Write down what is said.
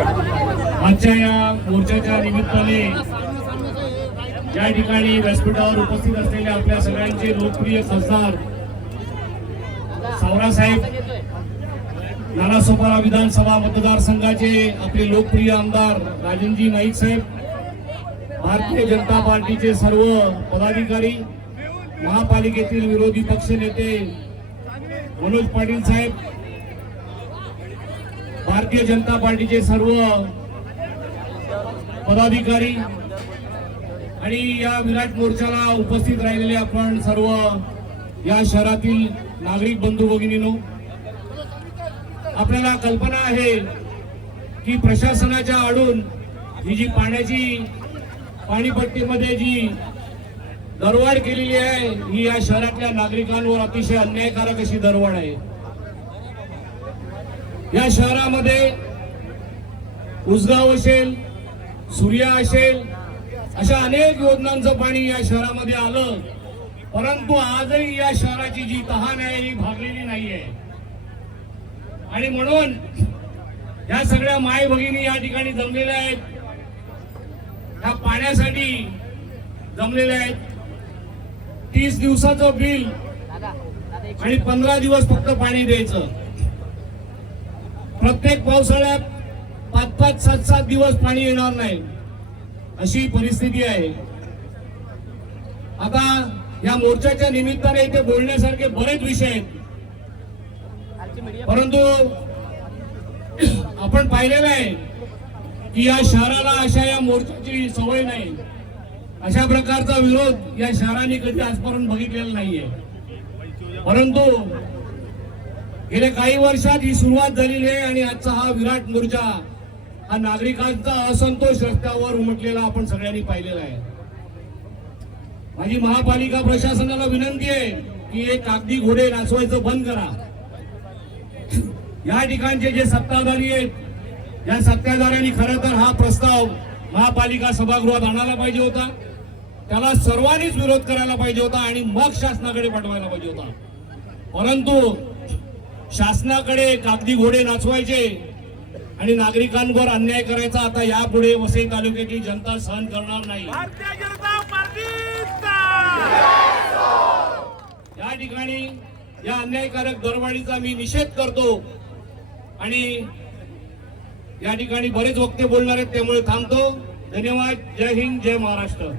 आजच्या या मोर्चाच्या निमित्ताने या ठिकाणी व्यासपीठावर उपस्थित असलेले आपल्या सगळ्यांचे लोकप्रिय खासदार सावरासाहेब, नालासोपारा विधानसभा मतदारसंघाचे आपले लोकप्रिय आमदार राजनजी नाईक साहेब, भारतीय जनता पार्टीचे सर्व पदाधिकारी, महापालिकेतील विरोधी पक्ष नेते मनोज पाटील साहेब, भारतीय जनता पार्टीचे सर्व पदाधिकारी आणि या विराट मोर्चाला उपस्थित राहिलेले आपण सर्व या शहरातील नागरिक बंधू भगिनींनो, आपल्याला कल्पना आहे की प्रशासनाच्या आडून ही जी पाणीपट्टीमध्ये जी दरवाढ केलेली आहे ही या शहरातल्या नागरिकांवर अतिशय अन्यायकारक अशी दरवाढ आहे। या शहरामध्ये उसगाव असेल, सूर्या असेल, अशा अनेक योजनांचं पाणी या शहरामध्ये आलं, परंतु आजही या शहराची जी तहान आहे ही भागलेली नाहीये। आणि म्हणून या सगळ्या माय भगिनी या ठिकाणी जमलेल्या आहेत, या पाण्यासाठी जमलेल्या आहेत। 30 दिवसाचं बिल आणि 15 दिवस फक्त पाणी द्यायचं। प्रत्येक पावसाळ्यात 5-5, 7-7 दिवस पाणी येणार नाही अशी परिस्थिती आहे। आता या मोर्चाच्या निमित्ताने इथे बोलण्यासारखे बरेच विषय आहेत, परंतु आपण पाहिलेलं आहे की या शहराला अशा या मोर्चाची सवय नाही। अशा प्रकारचा विरोध या शहराने कधी आजपर्यंत बघितलेला नाहीये, परंतु गेल्या काही वर्षात ही सुरुवात झालेली आहे आणि आजचा हा विराट मोर्चा हा नागरिकांचा असंतोष रस्त्यावर उमटलेला आपण सगळ्यांनी पाहिलेला आहे। माझी महापालिका प्रशासनाला विनंती आहे की हे कागदी घोडे नाचवायचं बंद करा। या ठिकाणचे जे सत्ताधारी आहेत, या सत्ताधाऱ्यांनी खरं तर हा प्रस्ताव महापालिका सभागृहात आणायला पाहिजे होता, त्याला सर्वांनीच विरोध करायला पाहिजे होता आणि मग शासनाकडे पाठवायला पाहिजे होता। परंतु शासनाकडे कागदी घोडे नाचवायचे आणि नागरिकांवर अन्याय करायचा आता यापुढे वसई तालुक्याची जनता सहन करणार नाही। या ठिकाणी या अन्यायकारक दरवाढीचा मी निषेध करतो आणि या ठिकाणी बरेच वक्ते बोलणार आहेत, त्यामुळे थांबतो। धन्यवाद। जय हिंद, जय महाराष्ट्र।